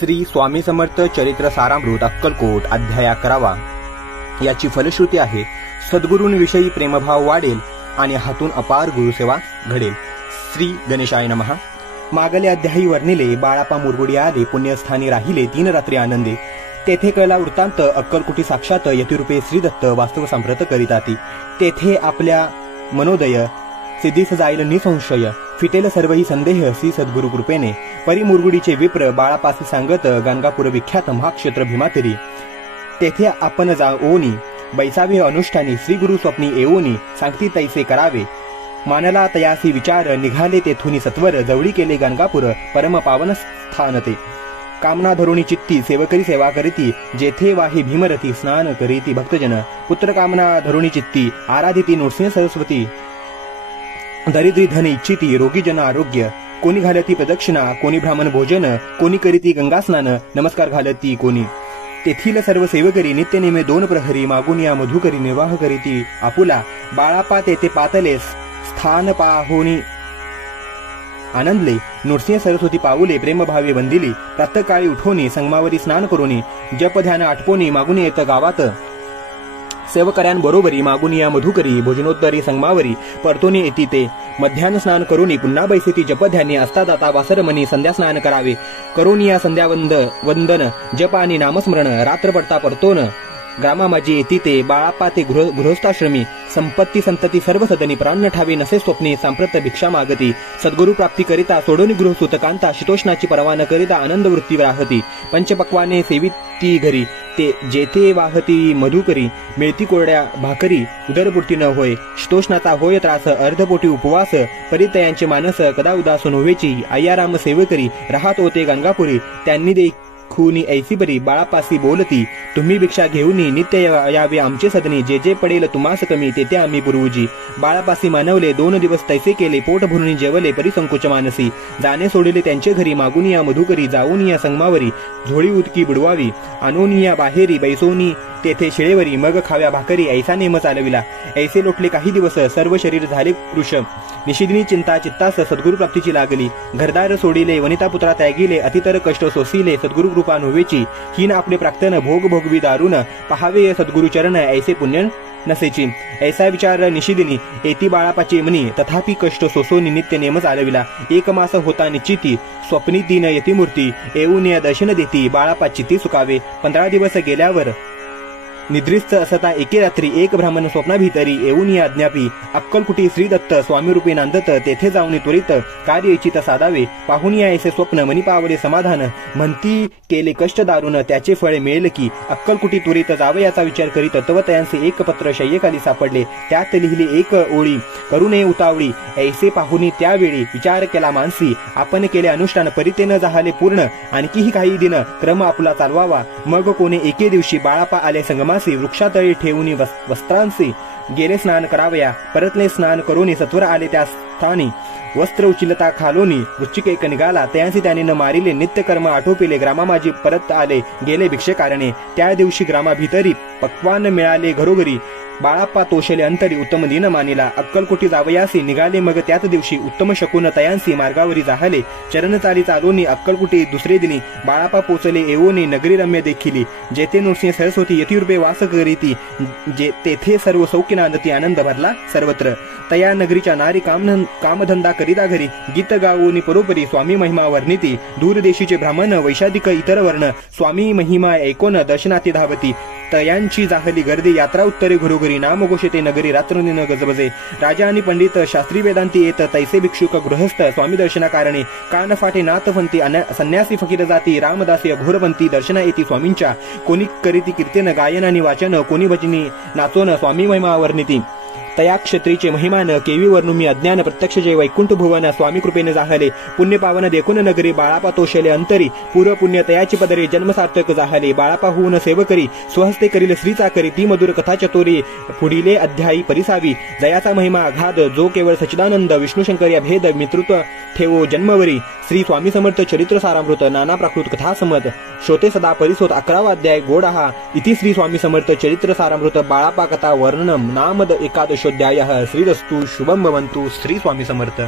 श्री स्वामी समर्थ चरित्र सारामृत अक्कलकोट अध्याय 11 याची फलश्रुती आहे। सद्गुरूंविषयी प्रेमभाव वाढेल आणि हातून अपार गुरुसेवा घडेल। श्री गणेशाय नमः। मागले अध्यायी वर्णिले बाळापा मुरगुडी आले, पुण्यस्थानी राहिले 3 रात्री आनंदे। तेथे कळला वृत्तांत, अक्कलकुटी साक्षात यतिरूपे श्रीदत्त वास्तव सांप्रत करीताती। तेथे आपल्या मनोदय सिद्धीस जाईल निसंशय, फिटेल सर्वही संदेह श्री सद्गुरु कृपेने। परी मुरगुडीचे विप्र बाळापासी सांगत, गाणगापूर विख्यात महाक्षेत्र भीमातिरी। तेथे आपण जाओनी बैसावे अनुष्ठानी, श्री गुरु स्वप्नी येऊनी सांगती तैसे करावे। मानला तयासी विचार, निघाले तेथुनी सत्वर, जवळी केले गाणगापूर परम पावन स्थान ते। कामना धरुणी चित्ती सेवकरी सेवा करीती, जेथे वाही भीमरती स्नान करीती भक्तजन। पुत्र कामना धरुणी चित्ती आराधिती नृसिंह सरस्वती, दरिद्री धन इच्छिती रोगी जन आरोग्य। कोणी घालती प्रदक्षिणा, कोणी ब्राह्मण भोजन, कोणी करीती गंगा स्नान, नमस्कार घालती कोणी। तेथील सर्व सेवकरी नित्य नेमे 2 प्रहरी, मागून या मधुकरी निर्वाह करीती आपुला। बाळापा तेथे पातले स्थान पाहुनी आनंदले, नृसिंह सरस्वती पाऊले प्रेमभावे वंदिली। प्रातःकाळी उठोनी संगमावरी स्नान करोनी, जप ध्यान आटपोनी मागून येत गावात। सेवकऱ्यांबरोबरी मागून या मधुकरी, भोजनोत्तरी संगमावरी परतोनी येती ते। मध्यान्ह स्नान करोनी पुन्हा बैसेती जपध्यानी, असता दाता वासरमणी संध्या स्नान करावे। करोनी या संध्या वंदन जप आणि नामस्मरण, रात्र पडता परतोन ग्रामा माझी येती ते। बाळापा ते गृहस्थाश्रमी, संपत्ती संतती सर्व सदनी, प्राण ठावे नसे स्वप्ने सांप्रत भिक्षा मागती। सद्गुरु प्राप्ती करिता सोडोनी गृहसूतकांता, शीतोष्णाची परवान करिता आनंद वृत्ती राहती। पंचपक्वाने सेविती घरी, ते जेथे वाहती मधुकरी, मिळती कोरड्या भाकरी उदरपूर्ती न होय। शीतोष्णाचा होय त्रास, अर्धपोटी उपवास, परितयांचे मानस कदा उदास नव्हेची। आयाराम सेवकरी राहत होते गाणगापुरी, त्यांनी देखुनी ऐसी बरी। बाळापासी बोलती तुम्ही भिक्षा घेऊनी, नित्य यावे आमचे सदनी, जे जे पडेल तुम्हास कमी तेथे आम्ही पुरवूजी। बाळापासी मानवले 2 दिवस तैसे केले, पोट भरून जेवले परिसंकोच मानसी। जाणे सोडिले त्यांचे घरी, मागून या मधुकरी जाऊन या संगमावरी। झोळी उदकी बुडवावी आणून या बाहेरी, बैसोनी तेथे शिळेवरी, मग खाव्या भाकरी ऐसा नेम चालविला। ऐसे लोटले काही दिवस, सर्व शरीर झाले कृश। निशिदिनी चिंता चित्तास सद्गुरु प्राप्तीची लागली। घरदार सोडिले वनिता पुत्रा त्यागिले, अतितर कष्ट सोसिले सद्गुरु कृपा नव्हेची। हीन आपले प्राक्तन भोग भोगवी दारुण, पहावे सद्गुरु चरण ऐसे पुण्य नसेची। ऐसा विचार निशिदिनी येती बाळापाची मनी, तथापि कष्ट सोसोनी नित्य नेम चालविला। 1 मास होता निश्चिती, स्वप्नी दीन यतिमूर्ती, येऊन या दर्शन देती बाळापा चित्ती सुकावे। 15 दिवस गेल्यावर निद्रिस्त असता एके रात्री, एक ब्राह्मण स्वप्नाभितरी येऊन या अज्ञापी। अक्कलकुटी श्रीदत्त स्वामीरूपी नांदत, तेथे जाऊन त्वरित कार्य इच्छित साधावे। पाहून या ऐसे स्वप्न मनी पावले समाधान, म्हणती केले कष्ट दारुण त्याचे फळ मिळेल की। अक्कलकुटी त्वरित जावयाचा विचार करीत तवतयांचे एक पत्र शय्येखाली सापडले, त्यात लिहिली 1 ओळी, करू नये उतावळी। ऐसे पाहुनी त्यावेळी विचार केला मानसी, आपण केले अनुष्ठान परितेन झाले पूर्ण। आणखीही काही दिन क्रम आपला चालवावा। मग कोणे एके दिवशी बाळापा आले संगमा, वृक्षातळी ठेवूनी वस्त्रांचे गेले स्नान करावया। परतले स्नान करोनी सत्वर आले त्या स्थानी, वस्त्र उचिलता खालोनी वृश्चिक एक निघाला। त्यांसी त्याने न मारिले, नित्य कर्म आटोपिले। ग्रामा माझी परत आले गेले भिक्षे कारणे, त्या दिवशी ग्रामा भीतरी पक्वान मिळाले घरोघरी। बाळाप्पा तोषले अंतरी, उत्तम दिन मानिला। अक्कलकोटी जावयासी निघाले, मग त्याच दिवशी उत्तम शकून तयांसी मार्गावरी जाहले। चरण चाली चालोनी अक्कलकुटी दुसरे दिनी, बाळापा पोचले येऊनी नगरी रम्य देखिली। जेथे नृसिंह सरस्वती यतिरूपे वास करीती, तेथे सर्व सौख्य नांदती आनंद भरला सर्वत्र। तया नगरीच्या नारी कामधंदा करिता घरी, गीत गावोनी परोपरी स्वामी महिमा वर्णिती। दूरदेशीचे ब्राह्मण वैशाधिक इतर वर्ण, स्वामी महिमा ऐकोन दर्शनाती धावती। तयांची जाहली गर्दी, यात्रा उत्तरे घरोघरी, नाम घोषिते नगरी रात्रदिन गजबजे। राजा आणि पंडित शास्त्री वेदांती येत, तैसे भिक्षुक गृहस्थ स्वामी दर्शना कारणे। कान फाटे नाथफंती संन्यासी फकीर जाती, रामदासी अघोरपंथी दर्शना येती स्वामींच्या। कोणी करीती कीर्तन गायन आणि वाचन, कोणी भजनी नाचोन स्वामी महिमा वर्णिती। तया क्षेत्रीचे महिमान केवी वर्णू मी अज्ञान, प्रत्यक्ष जे वैकुंठ भुवन स्वामी कृपेने जाहले। पुण्य पावन देखून नगरी, बाळापा तोषले अंतरी। पूर्व पुण्य तयाची पदरे जन्म सार्थक जाहले। बाळापा होऊन सेवकरी, स्वहस्ते करील श्रीचा करी। ती मधुर कथा चतोरी पुढीले अध्यायी परिसावी। जयाचा महिमा अगाध, जो केवळ सच्चिदानंद विष्णुशंकर या भेद मित्रत्व ठेवो जन्मवरी। श्री स्वामी समर्थ चरित्र सारामृत नाना प्राकृत कथा समत, श्रोते सदा परिसोत। 11वा अध्याय गोडहा इति श्री स्वामी समर्थ चरित्र सारामृत बाळापा कथा वर्णनम नामद एकादशोध्यायः। श्रीरस्तु शुभम भवन्तु। श्री स्वामी समर्थ।